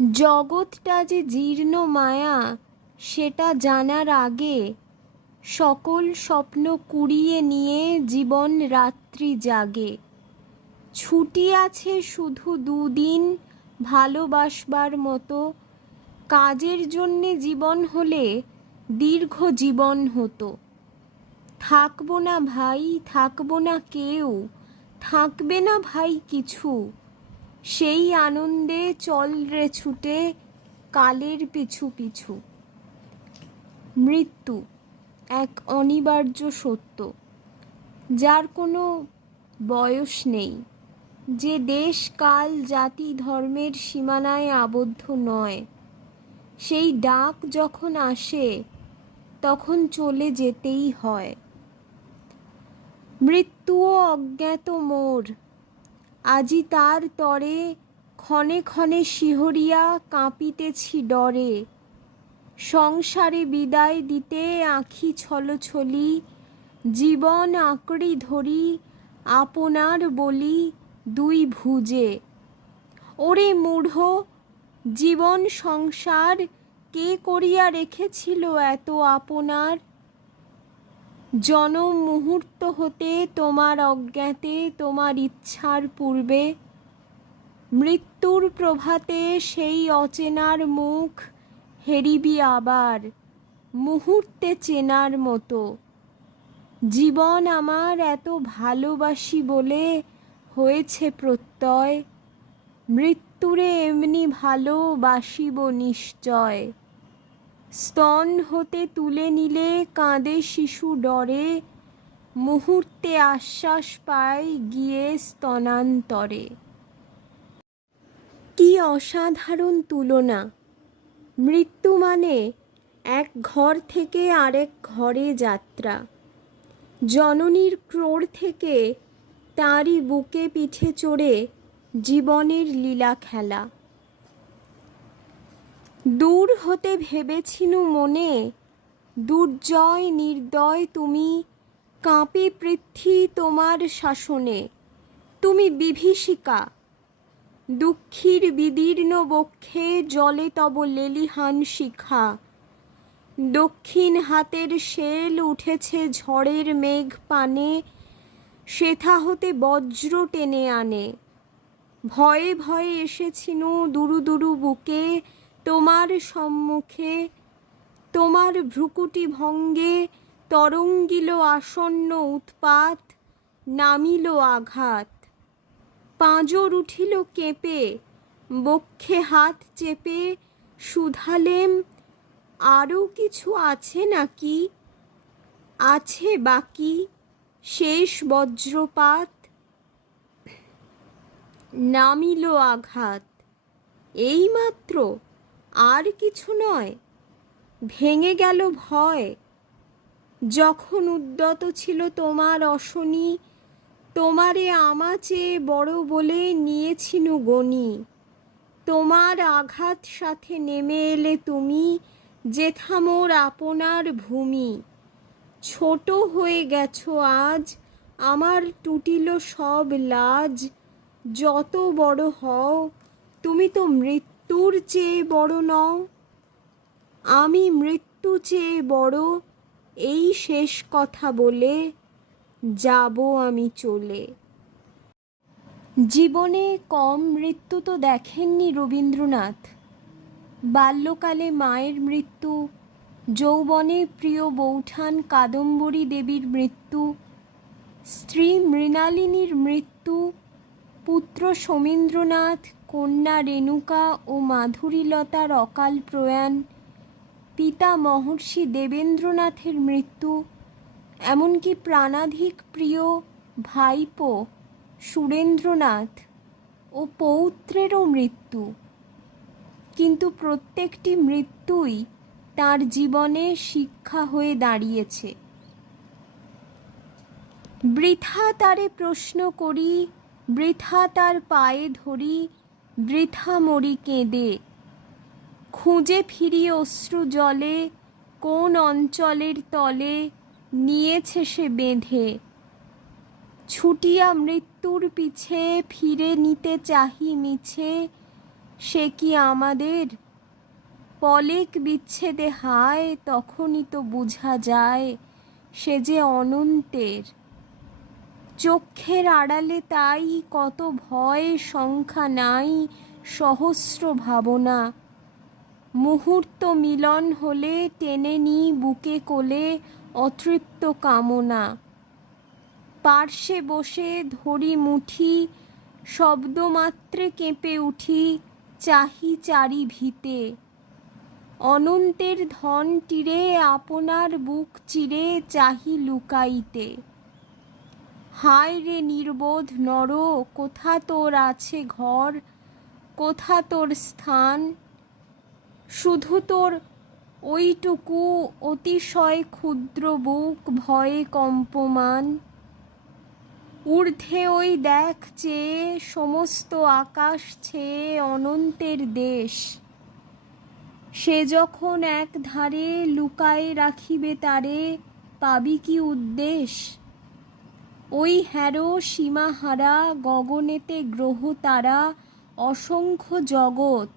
জগৎটা যে জীর্ণ মায়া সেটা জানার আগে সকল স্বপ্ন কুড়িয়ে নিয়ে জীবন রাত্রি জাগে। ছুটি আছে শুধু দুদিন ভালোবাসবার মতো, কাজের জন্যে জীবন হলে দীর্ঘ জীবন হতো। থাকবো না ভাই, থাকবো না কেউ, থাকবে না ভাই কিছু, সেই আনন্দে চল রে ছুটে কালের পিছু পিছু। মৃত্যু এক অনিবার্য সত্য, যার কোনো বয়স নেই, যে দেশ কাল জাতি ধর্মের সীমানায় আবদ্ধ নয়। সেই ডাক যখন আসে তখন চলে যেতেই হয়। মৃত্যুও অজ্ঞাত মোর, আজি তার তরে ক্ষণে ক্ষণে শিহরিয়া কাঁপিতেছি ডরে। সংসারে বিদায় দিতে আঁখি ছলছলি, জীবন আঁকড়ি ধরি আপনার বলি দুই ভুজে। ওরে মূঢ়, জীবন সংসার কে করিয়া রেখেছিল এত আপনার? জনম মুহূর্ত হতে তোমার অজ্ঞাতে তোমার ইচ্ছার পূর্বে, মৃত্যুর প্রভাতে সেই অচেনার মুখ হেরিবি আবার মুহূর্তে চেনার মতো। জীবন আমার এত ভালোবাসি বলে হয়েছে প্রত্যয়, মৃত্যুরে এমনি ভালোবাসিব নিশ্চয়। স্তন হতে তুলে নিলে কাঁদে শিশু ডরে, মুহূর্তে আশ্বাস পায় গিয়ে স্তনান্তরে। কি অসাধারণ তুলনা! মৃত্যু মানে এক ঘর থেকে আরেক ঘরে যাত্রা, জননীর ক্রোড় থেকে তাঁরই বুকে পিঠে চড়ে জীবনের লীলা খেলা। দূর হতে ভেবেছিনু মনে, দুর্জয় নির্দয় তুমি, কাঁপে পৃথ্বী তোমার শাসনে, তুমি বিভীষিকা। দুঃখীর বিদীর্ণ বক্ষে জলে তব লেলিহান শিখা, দক্ষিণ হাতের শেল উঠেছে ঝড়ের মেঘ পানে, সেথা হতে বজ্র টেনে আনে। ভয়ে ভয়ে এসেছিনু দুরু দুরু বুকে তোমার সম্মুখে, তোমার ভ্রুকুটি ভঙ্গে তরঙ্গিল আসন্ন উৎপাত, নামিল আঘাত। পাঁজর উঠিল কেঁপে, বক্ষে হাত চেপে শুধালেম, আরও কিছু আছে নাকি? আছে বাকি শেষ বজ্রপাত, নামিল আঘাত। এইমাত্র, আর কিছু নয়? ভেঙে গেল ভয়, যখন উদ্যত ছিল তোমার অশনি, তোমারে আমা চেয়ে বড় বলে নিয়েছিনু গনি। তোমার আঘাত সাথে নেমে এলে তুমি, যেথা মোর আপনার ভূমি। ছোট হয়ে গেছো আজ, আমার টুটিল সব লাজ। যত বড় হও, তুমি তো মৃত্যুর চেয়ে বড় নও। আমি মৃত্যু চেয়ে বড়, এই শেষ কথা বলে যাব আমি চলে। জীবনে কম মৃত্যু তো দেখেননি রবীন্দ্রনাথ। বাল্যকালে মায়ের মৃত্যু, যৌবনে প্রিয় বৌঠান কাদম্বরী দেবীর মৃত্যু, স্ত্রী মৃণালিনীর মৃত্যু, পুত্র সমীন্দ্রনাথ, কন্যা রেণুকা ও মাধুরীলতার অকাল প্রয়াণ, পিতা মহর্ষি দেবেন্দ্রনাথের মৃত্যু, এমনকি প্রাণাধিক প্রিয় ভাইপো সুরেন্দ্রনাথ ও পৌত্রেরও মৃত্যু। কিন্তু প্রত্যেকটি মৃত্যুই তার জীবনে শিক্ষা হয়ে দাঁড়িয়েছে। বৃথা তারে প্রশ্ন করি, বৃথা তার পায়ে ধরি, বৃথা মরি কেঁদে। খুঁজে ফিরি অশ্রু জলে, কোন অঞ্চলের তলে নিয়েছে সে বেঁধে। ছুটিয়া মৃত্যুর পিছে ফিরে নিতে চাহি মিছে, সে কি আমাদের? পলেক বিচ্ছেদে হায়, তখনই তো বুঝা যায় সে যে অনন্তের। চক্ষের আড়ালে তাই কত ভয় সংখ্যা নাই, সহস্র ভাবনা। মুহূর্ত মিলন হলে টেনে নি বুকে কোলে অতৃপ্ত কামনা। পার্শ্বে বসে ধরি মুঠি, শব্দমাত্রে কেঁপে উঠি, চাহি চারি ভিতে। অনন্তের ধন তীরে আপনার বুক চিরে চাহি লুকাইতে। হায় রে নির্বোধ নর, কোথা তোর আছে ঘর, কোথা তোর স্থান? শুধু তোর ওইটুকু অতিশয় ক্ষুদ্র বুক ভয়ে কম্পমান। ঊর্ধ্বে ওই দেখ চেয়ে সমস্ত আকাশ ছেয়ে অনন্তের দেশ। সে যখন এক ধারে লুকায়ে রাখিবে তারে, পাবি কি উদ্দেশ? ওই হ্যারো সীমাহারা গগনেতে গ্রহ তারা অসংখ্য জগৎ।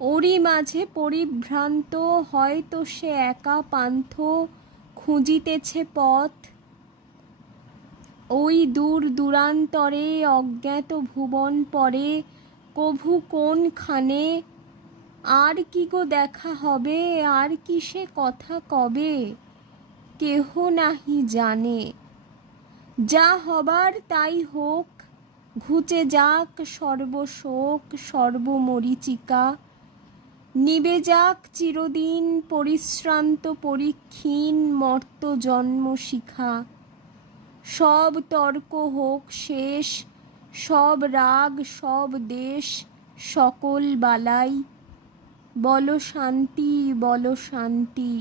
ওরই মাঝে পরিভ্রান্ত হয়তো সে একা পান্থ খুঁজিতেছে পথ। ওই দূর দূরান্তরে অজ্ঞাত ভুবন পরে কভু কোনখানে। আর কি গো দেখা হবে, আর কি সে কথা কবে, কেহ নাহি জানে। যা হবার তাই হোক, ঘুচে যাক সর্বশোক সর্বমরীচিকা। নিবে যাক চিরদিন পরিশ্রান্ত পরিক্ষীণ মর্ত জন্ম শিখা। সব তর্ক হোক শেষ, সব রাগ সব দেশ সকল বালাই। বল শান্তি বল শান্তি,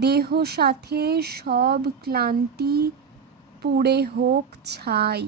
দেহ সাথে সব ক্লান্তি পুড়ে হোক ছাই।